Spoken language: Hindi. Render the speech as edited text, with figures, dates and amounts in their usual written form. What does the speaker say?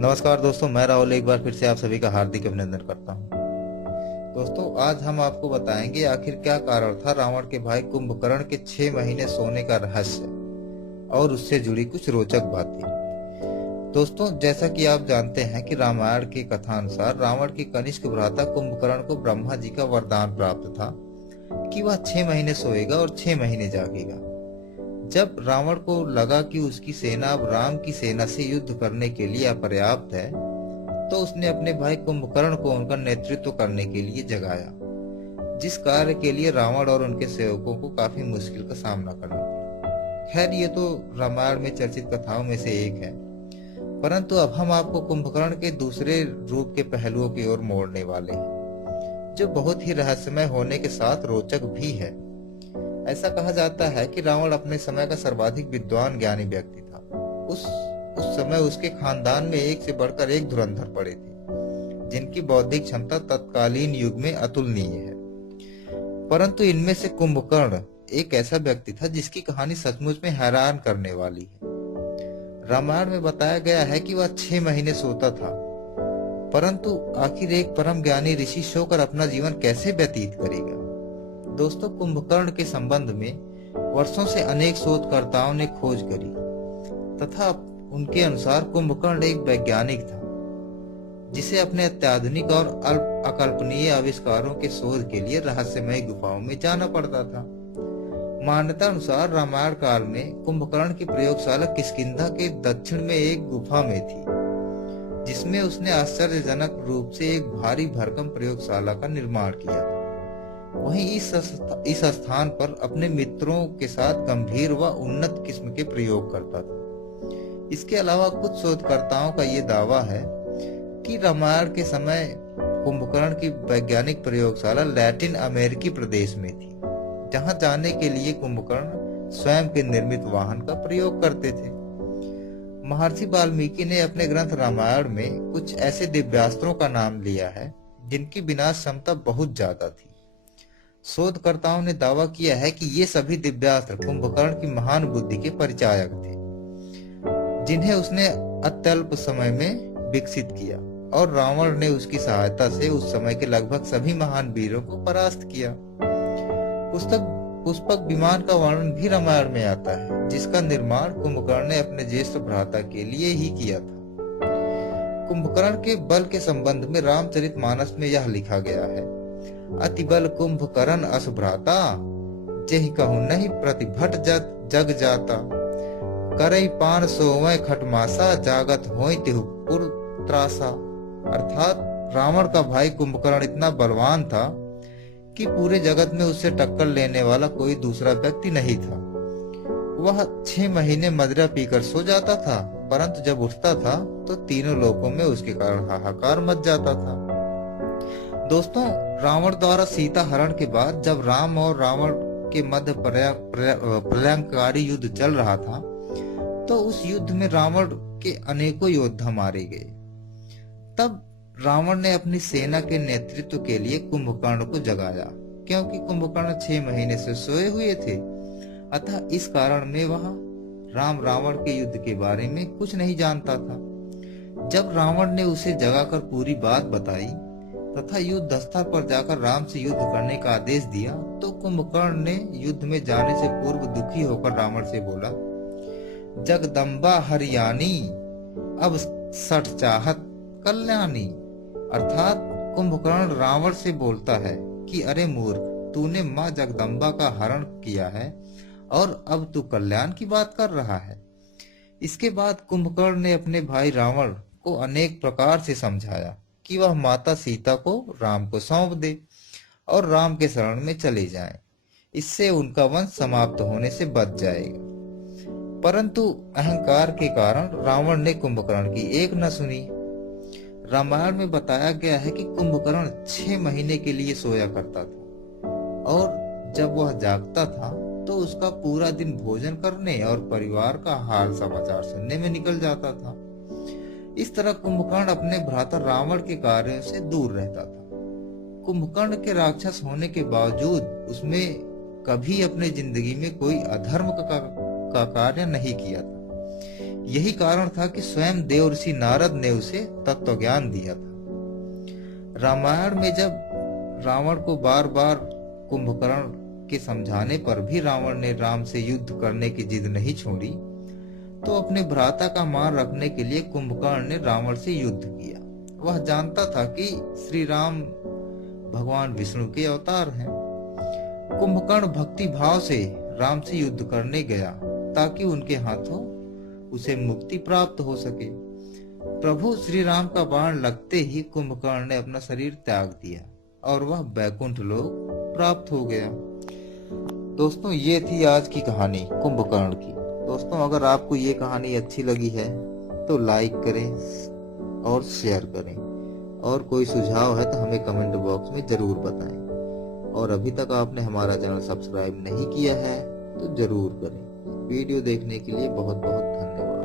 नमस्कार दोस्तों, मैं राहुल एक बार फिर से आप सभी का हार्दिक अभिनंदन करता हूं। दोस्तों, आज हम आपको बताएंगे आखिर क्या कारण था रावण के भाई कुंभकर्ण के 6 महीने सोने का रहस्य और उससे जुड़ी कुछ रोचक बातें। दोस्तों, जैसा कि आप जानते हैं कि रामायण की कथा अनुसार रावण के कनिष्ठ भ्राता कुंभकर्ण को ब्रह्मा जी का वरदान प्राप्त था कि वह 6 महीने सोएगा और 6 महीने जागेगा। जब रावण को लगा कि उसकी सेना अब राम की सेना से युद्ध करने के लिए अपर्याप्त है, तो उसने अपने भाई कुंभकर्ण को उनका नेतृत्व करने के लिए जगाया, जिस कार्य के लिए रावण और उनके सेवकों को काफी मुश्किल का सामना करना पड़ा। खैर, ये तो रामायण में चर्चित कथाओं में से एक है, परंतु अब हम आपको कुंभकर्ण के दूसरे रूप के पहलुओं की ओर मोड़ने वाले हैं, जो बहुत ही रहस्यमय होने के साथ रोचक भी है। ऐसा कहा जाता है कि रावण अपने समय का सर्वाधिक विद्वान ज्ञानी व्यक्ति था। उस समय उसके खानदान में एक से बढ़कर एक धुरंधर पड़े थे, जिनकी बौद्धिक क्षमता तत्कालीन युग में अतुलनीय है। परंतु इनमें से कुंभकर्ण एक ऐसा व्यक्ति था जिसकी कहानी सचमुच में हैरान करने वाली है। रामायण में बताया गया है कि वह 6 महीने सोता था, परंतु आखिर एक परम ज्ञानी ऋषि सोकर अपना जीवन कैसे व्यतीत करेगा। दोस्तों, कुंभकर्ण के संबंध में वर्षों से अनेक शोधकर्ताओं ने खोज करी तथा उनके अनुसार कुंभकर्ण एक वैज्ञानिक था, जिसे अपने अत्याधुनिक और अकल्पनीय आविष्कारों के शोध के लिए रहस्यमय गुफाओं में जाना पड़ता था। मान्यता अनुसार रामायण काल में कुंभकर्ण की प्रयोगशाला किष्किंधा के दक्षिण में एक गुफा में थी, जिसमें उसने आश्चर्यजनक रूप से एक भारी भरकम प्रयोगशाला का निर्माण किया था। वहीं इस स्थान पर अपने मित्रों के साथ गंभीर व उन्नत किस्म के प्रयोग करता था। इसके अलावा कुछ शोधकर्ताओं का ये दावा है कि रामायण के समय कुंभकर्ण की वैज्ञानिक प्रयोगशाला लैटिन अमेरिकी प्रदेश में थी, जहां जाने के लिए कुंभकर्ण स्वयं के निर्मित वाहन का प्रयोग करते थे। महर्षि वाल्मीकि ने अपने ग्रंथ रामायण में कुछ ऐसे दिव्यास्त्रों का नाम लिया है जिनकी विनाश क्षमता बहुत ज्यादा थी। शोधकर्ताओं ने दावा किया है कि ये सभी दिव्यास्त्र कुंभकर्ण की महान बुद्धि के परिचायक थे, जिन्हें उसने अत्यल्प समय में विकसित किया, और रावण ने उसकी सहायता से उस समय के लगभग सभी महान वीरों को परास्त किया। पुष्पक विमान का वर्णन भी रामायण में आता है, जिसका निर्माण कुंभकर्ण ने अपने ज्येष्ठ भ्राता के लिए ही किया था। कुंभकर्ण के बल के संबंध में रामचरितमानस में यह लिखा गया है: अतिबल कुंभकर्ण अस भ्राता, जेहि कहूं नहीं प्रतिभट जग जाता। करई पान सोवै खटमासा, जागत होई तिहु पुर त्रासा। अर्थात रावण का भाई कुंभकर्ण इतना बलवान था कि पूरे जगत में उससे टक्कर लेने वाला कोई दूसरा व्यक्ति नहीं था। वह 6 महीने मदिरा पीकर सो जाता था, परंतु जब उठता था तो तीनों लोकों में उसके कारण हाहाकार मच जाता था। दोस्तों, रावण द्वारा सीता हरण के बाद जब राम और रावण के मध्य प्रलयंकारी युद्ध चल रहा था, तो उस युद्ध में रावण के अनेकों योद्धा मारे गए। तब रावण ने अपनी सेना के नेतृत्व के लिए कुंभकर्ण को जगाया, क्योंकि कुंभकर्ण 6 महीने से सोए हुए थे। अतः इस कारण में वह राम रावण के युद्ध के बारे में कुछ नहीं जानता था। जब रावण ने उसे जगाकर पूरी बात बताई तथा युद्ध स्थल पर जाकर राम से युद्ध करने का आदेश दिया, तो कुंभकर्ण ने युद्ध में जाने से पूर्व दुखी होकर रावण से बोला: जगदम्बा हरियाणी, अब सठ चाहत कल्याणी। अर्थात कुंभकर्ण रावण से बोलता है कि अरे मूर्ख, तूने माँ जगदम्बा का हरण किया है और अब तू कल्याण की बात कर रहा है। इसके बाद कुंभकर्ण ने अपने भाई रावण को अनेक प्रकार से समझाया कि वह माता सीता को राम को सौंप दे और राम के शरण में चले जाएं। इससे उनका वंश समाप्त होने से बच जाएगा। परंतु अहंकार के कारण रावण ने कुंभकर्ण की एक न सुनी। रामायण में बताया गया है कि कुंभकर्ण 6 महीने के लिए सोया करता था, और जब वह जागता था तो उसका पूरा दिन भोजन करने और परिवार का हाल समाचार सुनने में निकल जाता था। इस तरह कुंभकर्ण अपने भ्राता रावण के कार्यों से दूर रहता था। कुंभकर्ण के राक्षस होने के बावजूद उसमें कभी अपने जिंदगी में कोई अधर्म का कार्य नहीं किया था। यही कारण था कि स्वयं देवर्षि नारद ने उसे तत्व ज्ञान दिया था। रामायण में जब रावण को बार बार कुंभकर्ण के समझाने पर भी रावण ने राम से युद्ध करने की जिद नहीं छोड़ी, तो अपने भ्राता का मान रखने के लिए कुंभकर्ण ने रावण से युद्ध किया। वह जानता था कि श्री राम भगवान विष्णु के अवतार हैं। कुंभकर्ण भक्ति भाव से राम से युद्ध करने गया ताकि उनके हाथों उसे मुक्ति प्राप्त हो सके। प्रभु श्री राम का बाण लगते ही कुंभकर्ण ने अपना शरीर त्याग दिया और वह बैकुंठ लोक प्राप्त हो गया। दोस्तों, ये थी आज की कहानी कुंभकर्ण की। दोस्तों, अगर आपको ये कहानी अच्छी लगी है तो लाइक करें और शेयर करें, और कोई सुझाव है तो हमें कमेंट बॉक्स में जरूर बताएं। और अभी तक आपने हमारा चैनल सब्सक्राइब नहीं किया है तो जरूर करें। वीडियो देखने के लिए बहुत बहुत